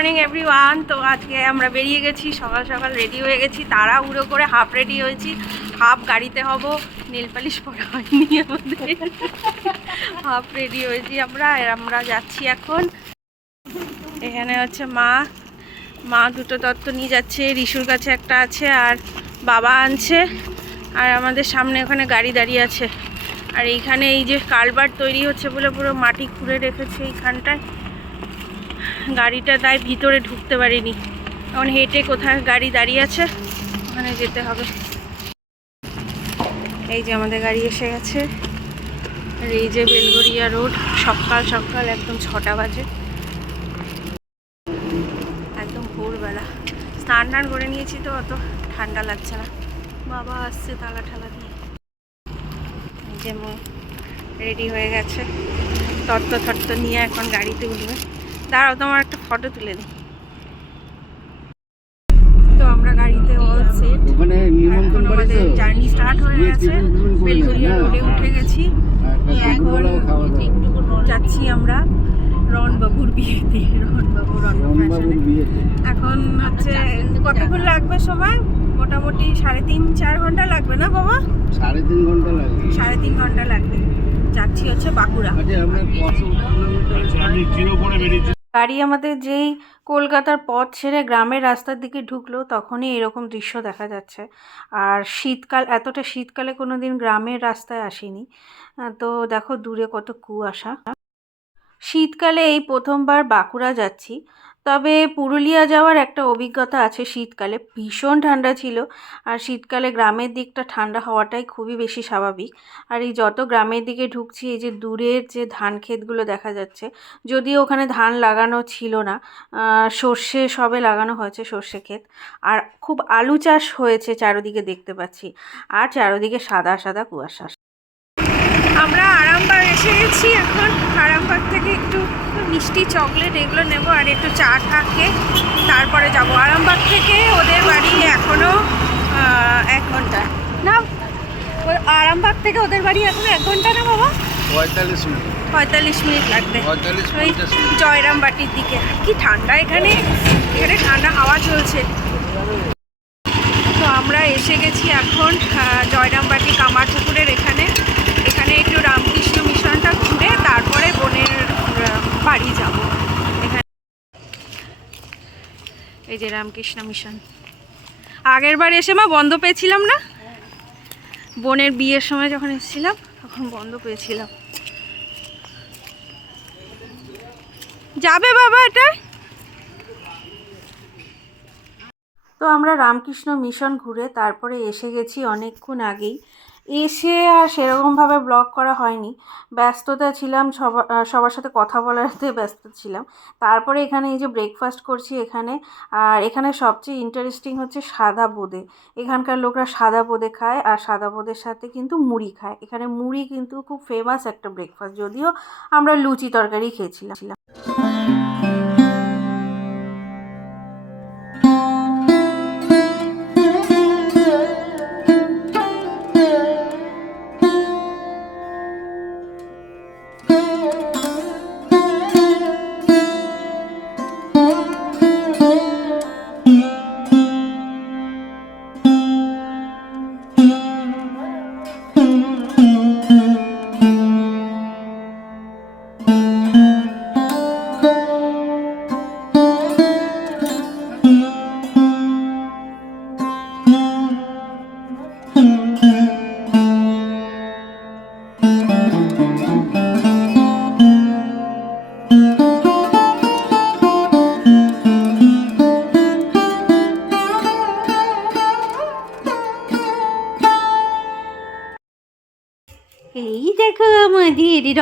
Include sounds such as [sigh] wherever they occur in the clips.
Morning everyone তো আজকে আমরা বেরিয়ে গেছি, সকাল সকাল রেডি হয়ে গেছি। তারা উড়ো করে হাফ রেডি হয়েছি। হাফ গাড়িতে হব। নীল পালিশ পরা হয়নি আমাদের। হাফ রেডি হয়েছি আমরা আমরা যাচ্ছি এখন। এখানে হচ্ছে মা। মা দুটো তত্ত্ব নিয়ে যাচ্ছে। রিশুর কাছে একটা আছে, আর বাবা আনছে। আর আমাদের সামনে ওখানে গাড়ি দাঁড়িয়ে আছে। আর এইখানে এই যে কালবার তৈরি হচ্ছে বলে পুরো মাটি খুঁড়ে রেখেছে এইখানটায়। গাড়িটা তাই ভিতরে ঢুকতে পারিনি। এখন হেঁটে কোথায় গাড়ি দাঁড়িয়ে আছে, ওখানে যেতে হবে। এই যে আমাদের গাড়ি এসে গেছে। আর এই যে বেলগড়িয়া রোড, সকাল সকাল একদম ছটা বাজে। একদম ভোরবেলা। স্নান টান করে নিয়েছি তো, অত ঠান্ডা লাগছে না। বাবা আসছে তালা ঠালা দিয়ে। এই যে রেডি হয়ে গেছে। তত্ত্ব তত্ত্ব নিয়ে এখন গাড়িতে উঠবে। দাঁড়াও তোমার একটা ফটো তুলে দিই। তো আমরা গাড়িতে অল সেট এখন আমাদের জার্নি স্টার্ট হয়ে গেছে। বেলগুড়িয়া রোডে উঠে গেছি। এখন যাচ্ছি আমরা বিয়েতে। রনবাবুর এখন হচ্ছে কতক্ষণ লাগবে সময় মোটামুটি সাড়ে তিন চার ঘণ্টা লাগবে না বাবা? সাড়ে তিন ঘণ্টা লাগে সাড়ে তিন ঘণ্টা লাগবে। যাচ্ছি হচ্ছে বাঁকুড়া। গাড়ি আমাদের যেই কলকাতার পথ ছেড়ে গ্রামের রাস্তার দিকে ঢুকলো, তখনই এরকম দৃশ্য দেখা যাচ্ছে। আর শীতকাল, এতটা শীতকালে কোনো দিন গ্রামের রাস্তায় আসিনি। তো দেখো দূরে কত কুয়াশা। শীতকালে এই প্রথমবার বাঁকুড়া যাচ্ছি। তবে পুরুলিয়া যাওয়ার একটা অভিজ্ঞতা আছে শীতকালে। ভীষণ ঠান্ডা ছিল আর শীতকালে গ্রামের দিকটা ঠান্ডা হওয়াটাই খুবই বেশি স্বাভাবিক। আর এই যত গ্রামের দিকে ঢুকছি, এই যে দূরের যে ধান ক্ষেতগুলো দেখা যাচ্ছে, যদিও ওখানে ধান লাগানো ছিল না সর্ষে সবে লাগানো হয়েছে সর্ষে ক্ষেত। আর খুব আলু চাষ হয়েছে চারদিকে দেখতে পাচ্ছি, আর চারদিকে সাদা সাদা কুয়াশা। আমরা এসে গেছি এখন। আরামবাগ থেকে একটু মিষ্টি চকলেট এগুলো নেব আর একটু চা টা খেয়ে তারপরে যাব। আরামবাগ থেকে ওদের বাড়ি এখনও এক ঘণ্টা। না আরামবাগ থেকে ওদের বাড়ি এখনও এক ঘণ্টা না বাবা? পঁয়তাল্লিশ মিনিট। পঁয়তাল্লিশ মিনিট লাগবে। ওই পঞ্চাশ জয়রাম বাটির দিকে। কি ঠান্ডা এখানে। এখানে ঠান্ডা হাওয়া চলছে। তো আমরা এসে গেছি এখন জয়রামবাটি কামারপুকুরের এখানে। এখানে একটু রামকৃষ্ণ মিশনটা ঘুরে তারপরে বোনের বাড়ি যাব। এই যে রামকৃষ্ণ মিশন। আগের বার এসে মা বন্ধ পেয়েছিলাম না? বোনের বিয়ের সময় যখন এসেছিলাম, তখন বন্ধ পেয়েছিলাম। যাবে বাবা এটা? তো আমরা রামকৃষ্ণ মিশন ঘুরে তারপরে এসে গেছি অনেকক্ষণ আগেই। এসে আর সেরকমভাবে ব্লগ করা হয়নি। ব্যস্ততা ছিলাম সবার সবার সাথে কথা বলাতে ব্যস্ত ছিলাম। তারপরে এখানে এই যে ব্রেকফাস্ট করছি এখানে, আর এখানে সবচেয়ে ইন্টারেস্টিং হচ্ছে সাদা বোঁদে। এখানকার লোকরা সাদা বোঁদে খায়, আর সাদা বোঁদের সাথে কিন্তু মুড়ি খায়। এখানে মুড়ি কিন্তু খুব ফেমাস একটা ব্রেকফাস্ট যদিও আমরা লুচি তরকারি খেয়েছিলাম।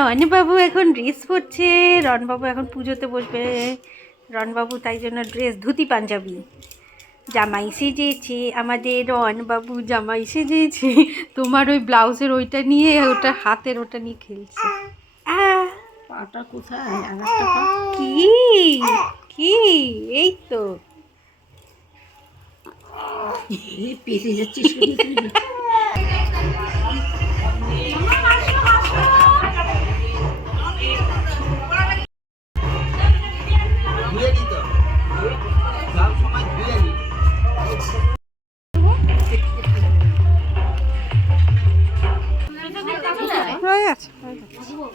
রনবাবু এখন ড্রেস পরছে রনবাবু এখন পুজোতে বসবে। রনবাবু তাই জন্য ড্রেস ধুতি পাঞ্জাবি। জামাই সেজেছে আমাদের রন বাবু জামাই সেজেছে। তোমার ওই ব্লাউজের ওইটা নিয়ে ওটা হাতের ওটা নিয়ে খেলছে। পাটা কোথায়? কি? কি? এই তো। যাচ্ছে শরীর থেকে।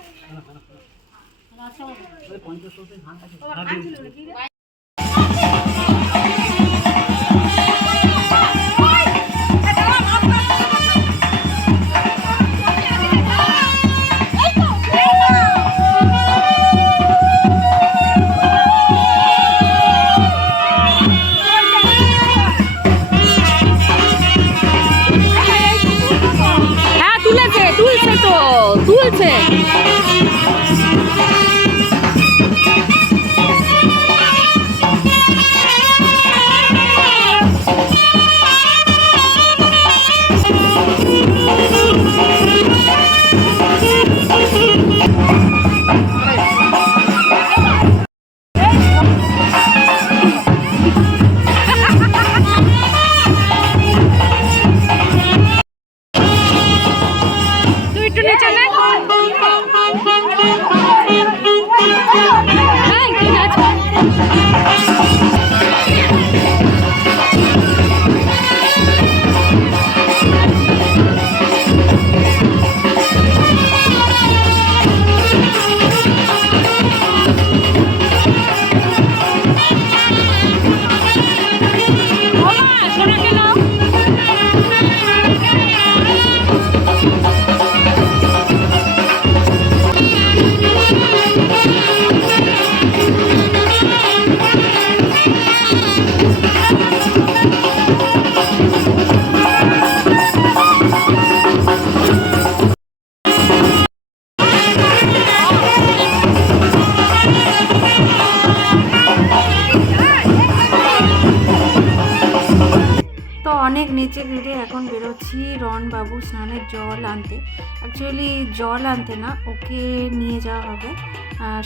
তো অনেক নিচে ঘিরে এখন বেরোচ্ছি রন বাবু স্নানের জল আনতে। অ্যাকচুয়ালি জল আনতে না, ওকে নিয়ে যাওয়া হবে।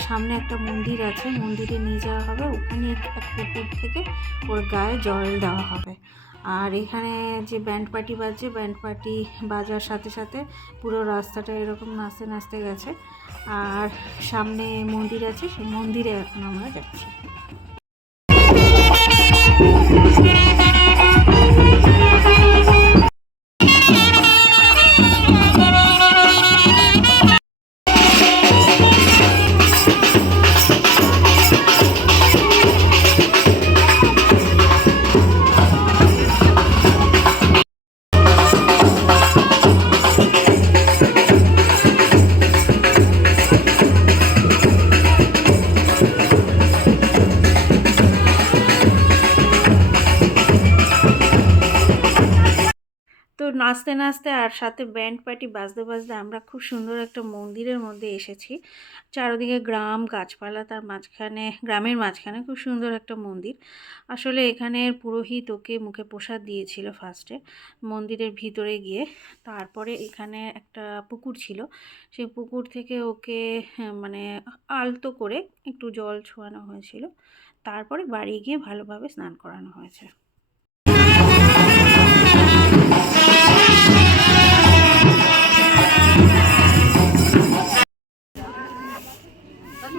সামনে একটা মন্দির আছে, মন্দিরে নিয়ে যাওয়া হবে। ওখানে এক পুকুর থেকে ওর গায়ে জল দেওয়া হবে। আর এখানে যে ব্যান্ড পার্টি বাজছে, ব্যান্ড পার্টি বাজার সাথে সাথে পুরো রাস্তাটা এরকম নাচতে নাচতে গেছে। আর সামনে মন্দির আছে, সেই মন্দিরে এখন আমরা যাচ্ছি। নাচতে আর সাথে ব্যান্ড পার্টি বাজতে বাজতে আমরা খুব সুন্দর একটা মন্দিরের মধ্যে এসেছি। চারিদিকে গ্রাম গাছপালা তার মাঝখানে গ্রামের মাঝখানে খুব সুন্দর একটা মন্দির। আসলে এখানের পুরোহিত ওকে মুখে প্রসাদ দিয়েছিল ফার্স্টে মন্দিরের ভিতরে গিয়ে। তারপরে এখানে একটা পুকুর ছিল। সেই পুকুর থেকে ওকে হ্যাঁ, মানে আলতো করে একটু জল ছোঁয়ানো হয়েছিল। তারপরে বাড়ি গিয়ে ভালোভাবে স্নান করানো হয়েছে।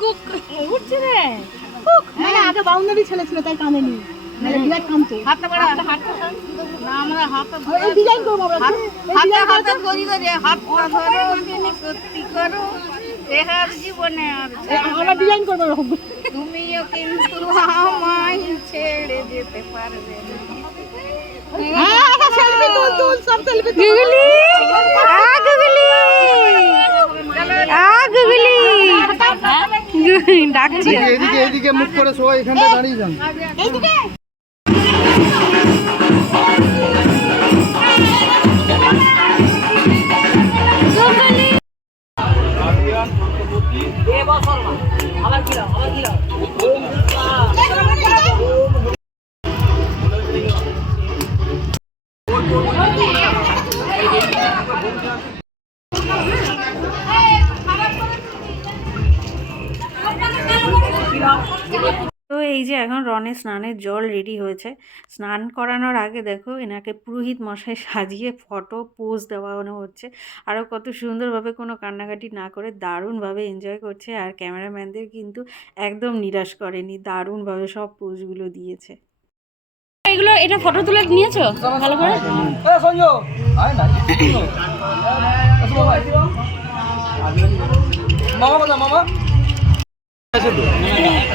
হাসছে হাসছে হাসছে আগে বাউন্ডারি ছেলে ছিল তাই কামেনি নাহলে বিরাট কামতো হাতটা বাড়া না আমরা হাতটা ধরে ডিজাইন করব আমরা হাতে হাতে ধরি ধরে হাত ধরো সত্যি করো। এহার জীবনে আর আমরা ডিজাইন করব এরকম। তুমি কিন্তু আমায় ছেড়ে যেতে পারবে না। হ্যাঁ সেলফি তুল তুল সব সেলফি গুগলি! আ গুগলি! আ গুগলি ডাকছি। এদিকে এদিকে মুখ করে সবাই এখানটা দাঁড়িয়ে যান। এইদিকে। তো এই যে এখন রনে স্নানের জল রেডি হয়েছে। স্নান করানোর আগে দেখো এনাকে পুরোহিত মশাই সাজিয়ে ফটো পোজ দেওয়ানো হচ্ছে। আরও কত সুন্দরভাবে কোনো কান্নাকাটি না করে দারুণভাবে এনজয় করছে আর ক্যামেরাম্যানদের কিন্তু একদম নিরাশ করেনি, দারুণভাবে সব পোজগুলো দিয়েছে। এগুলো, এটা ফটো তুলে নিয়েছো? ভালো করে?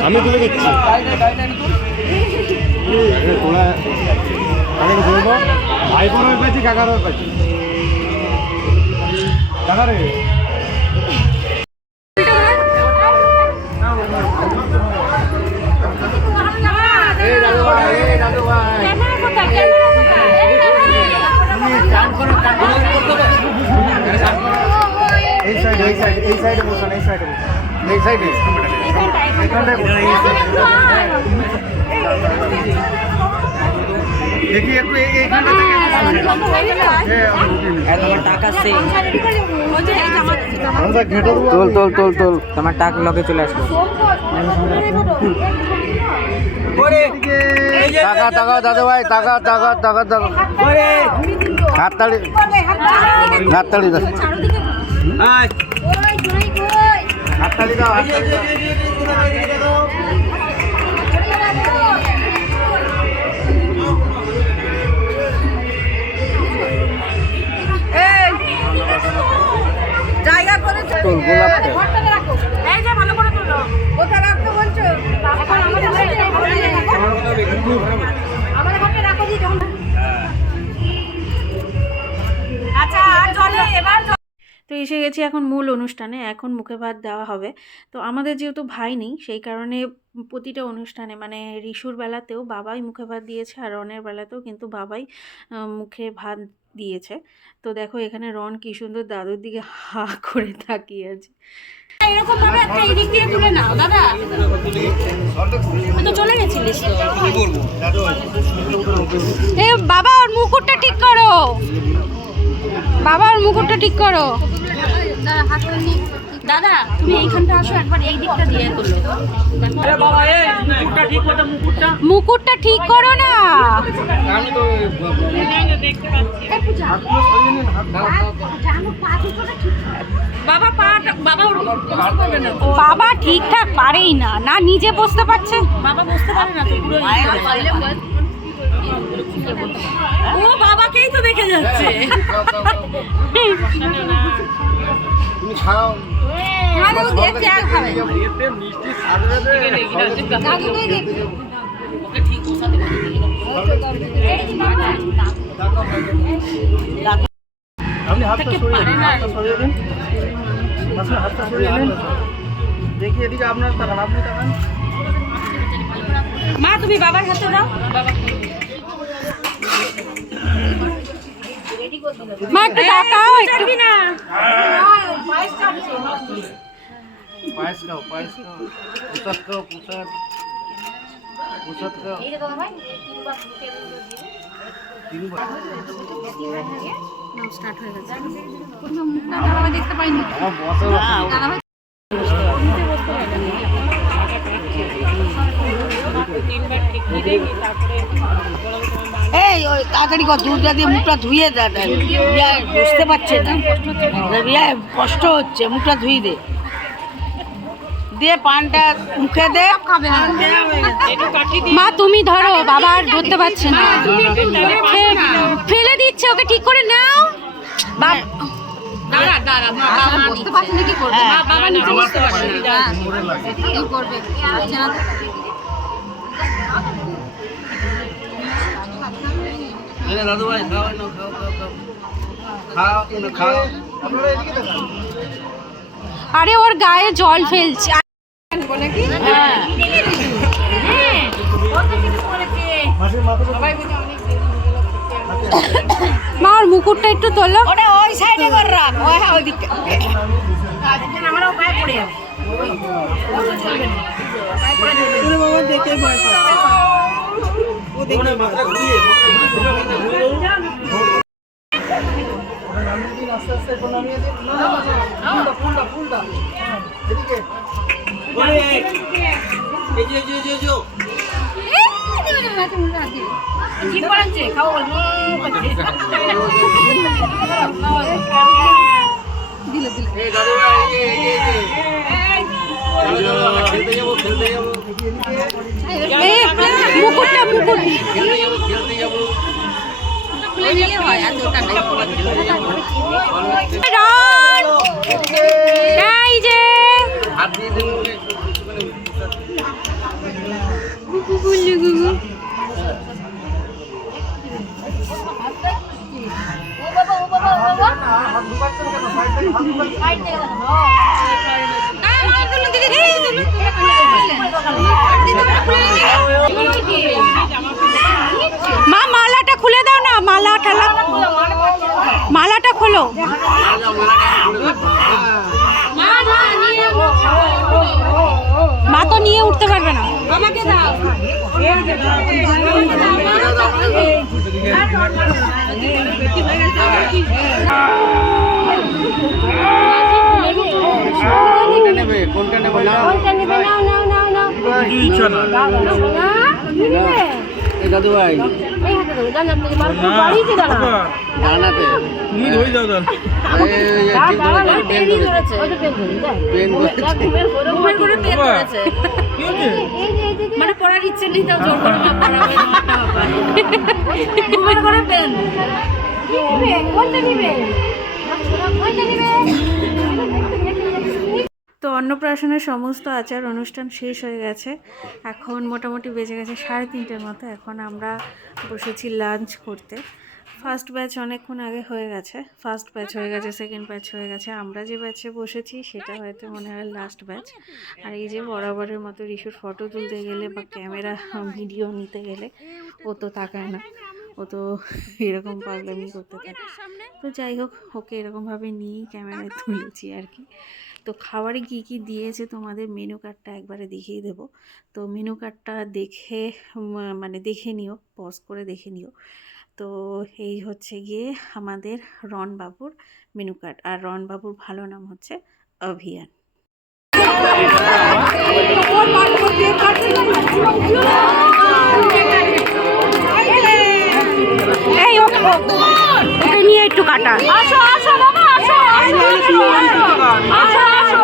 আমি তুলে দিচ্ছি। আগে বলব আইফোনের পাচ্ছি কাকারও পাচ্ছি ভাই ভাই এই সাইড এই সাইড এই সাইডে বসান, এই সাইডে বসান। এই সাইডে দেখি একটু এইখানটা তোল তোল তোল তোল তোমার টাক লগে চলে আসবে টাকা টাকা দাদু ভাই টাকা টাকা টাকা টাকা হাততালি হাততালি দাও হাততালি দাও হাততালি দাও জায়গা করে তোল গোলাপটা। এই যে ভালো করে তুলো কোথায় রাখতে বলছো? এখন আমাদের আমাদের ঘরে রাখো। দি যখন আচ্ছা আর জলে এবার তো এসে গেছি এখন মূল অনুষ্ঠানে এখন মুখে ভাত দেওয়া হবে। তো আমাদের যেহেতু ভাই নেই সেই কারণে প্রতিটা অনুষ্ঠানে মানে রিশুর বেলাতেও বাবাই মুখে ভাত দিয়েছে আর রনের বেলাতেও কিন্তু বাবাই মুখে ভাত দিয়েছে। তো দেখো এখানে রন কি সুন্দর দাদুর দিকে হা করে তাকিয়ে আছে। এরকম ভাবে একটা এদিক দিয়ে তুলে নাও দাদা। তো চলে গেছিলিস তো। বাবা ওর মুকুটটা ঠিক করো। বাবা ওর মুকুটটা ঠিক করো। দাদা তুমি এইখানটা আসো একবার এই দিকটা দিয়ে তোলো মুকুটটা ঠিক করো না। বাবা পাটা বাবা বাবা ঠিকঠাক পারেই না। না নিজে বসতে পারছে। বাবা বসতে পারে না তো পুরো ও বাবাকেই তো দেখে যাচ্ছে। তুমি খাও আপনি হাতটা সরিয়ে দিন হাতটা সরিয়ে দিন মাসুম হাতটা সরিয়ে দিন দেখি এদিকে আপনার তাকান আপনি তাকান। মা তুমি বাবার হাতে দাও। মা একটু তাকাও একটু। না? পায়েস খাও পায়েস খাও। প্রসাদ খাও প্রসাদ। প্রসাদ খাও। দেখতে পাইনি আমার বসে এই ওই তাড়াতাড়ি কর দুধটা দিয়ে মুখটা ধুয়ে দে। রিয়া বুঝতে পারছে না। রিয়া কষ্ট হচ্ছে মুখটা ধুই দে। দিয়ে পানটা মুখে দে। মা তুমি ধরো বাবা আর ধরতে পারছে না। ফেলে দিচ্ছে ওকে ঠিক করে নাও। বাবা বুঝতে পারছি না কি করবে। বাবা নিচে বসতে পারছে না। কি করবে? পারছে না তো। দাদু ভাই খাও না খাও খাও খাও খাও না খাও। আপনারা এদিকে দেখান। আরে ওর গায়ে জল ফেলছে। [laughs] মা ওর মুকুটটা একটু তোলো। ওটা ওই সাইডে করে রাখ। ওই হ্যাঁ ওই দিকটা ওখানে মাথা ঘুরিয়ে নামিয়ে দিন আস্তে আস্তে এখন নামিয়ে দিন না না না ফুলটা ফুলটা ফুলটা এদিকে এই যে এই যে এই যে এই দাদু ভাই এই যে এই যে এই যে চলো, চলো, খেলতে যাব খেলতে যাব এই মুকুটটা মুকুট খেলতে যাব খেলতে দাও কোনটা নেবে কোনটা নেবে পেন। করেছে পেন। মানে পড়ার ইচ্ছে নেই তাও জোর করে না পড়াবে ঘুমের করে পেন। তো অন্নপ্রাশনের সমস্ত আচার অনুষ্ঠান শেষ হয়ে গেছে। এখন মোটামুটি বেজে গেছে সাড়ে তিনটের মতো। এখন আমরা বসেছি লাঞ্চ করতে। ফার্স্ট ব্যাচ অনেকক্ষণ আগে হয়ে গেছে। ফার্স্ট ব্যাচ হয়ে গেছে সেকেন্ড ব্যাচ হয়ে গেছে। আমরা যে ব্যাচে বসেছি, সেটা হয়তো মনে হয় লাস্ট ব্যাচ আর এই যে বরাবরের মতো রিসুর ফটো তুলতে গেলে বা ক্যামেরা ভিডিও নিতে গেলে ও তো তাকায় না। ও তো এরকম পাগলামি করতে থাকে। তো যাই হোক ওকে এরকমভাবে নিয়েই ক্যামেরায় তুলেছি আর কি। তো খাবারে কী কী দিয়েছে তোমাদের মেনু কার্ডটা একবারে দেখিয়ে দেব। তো মেনু কার্ডটা দেখে মানে দেখে নিও পজ করে দেখে নিও। তো এই হচ্ছে গিয়ে আমাদের রনবাবুর মেনু কার্ড আর রনবাবুর ভালো নাম হচ্ছে অভিয়ান। এই ওকে নিয়ে একটু কাটা আসো আসো বাবা আসো আসো আসো আসো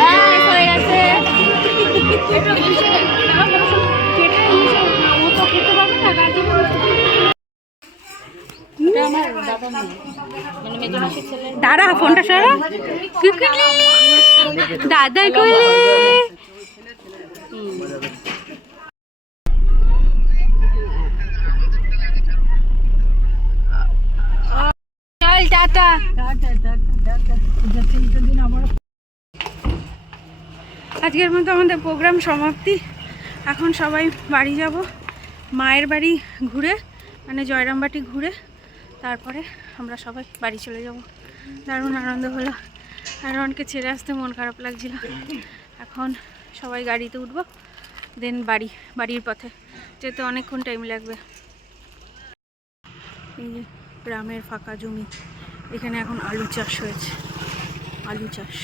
ব্যাস হয়ে গেছে। দাঁড়া ফোনটা সরা। দাদা কুলি টাটা। আজকের মতো আমাদের প্রোগ্রাম সমাপ্তি। এখন সবাই বাড়ি যাব, মায়ের বাড়ি ঘুরে মানে জয়রামবাটি ঘুরে, তারপরে আমরা সবাই বাড়ি চলে যাব। দারুণ আনন্দ হলো। আর রনকে ছেড়ে আসতে মন খারাপ লাগছিল। এখন সবাই গাড়িতে উঠবো দেন বাড়ি, বাড়ির পথে। যেতে অনেকক্ষণ টাইম লাগবে। এই যে গ্রামের ফাঁকা জমি, এখানে এখন আলু চাষ হয়েছে। আলু চাষ।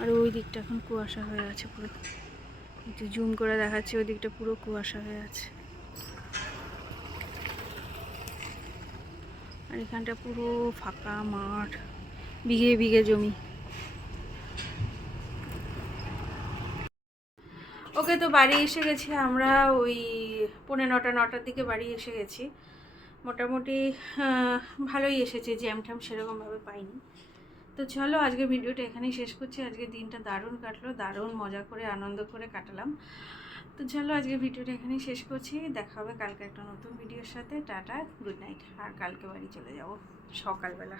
আর ওই দিকটা এখন কুয়াশা হয়ে আছে পুরো। একটু জুম করে দেখাচ্ছি, ওই দিকটা পুরো কুয়াশা হয়ে আছে। আর এখানটা পুরো ফাঁকা মাঠ বিঘে বিঘে জমি। ওকে তো বাড়ি এসে গেছি, আমরা ওই পৌনে নটা, নটার দিকে বাড়ি এসে গেছি। মোটামুটি ভালোই এসেছে জ্যাম ট্যাম সেরকমভাবে পাইনি। তো চলো আজকে ভিডিওটা এখানেই শেষ করছি। আজকে দিনটা দারুণ কাটলো, দারুণ মজা করে, আনন্দ করে কাটালাম। তো চলো আজকে ভিডিওটা এখানেই শেষ করছি। দেখা হবে কালকে একটা নতুন ভিডিওর সাথে। Tata, good night. আর কালকে বাড়ি চলে যাব। সকালবেলা।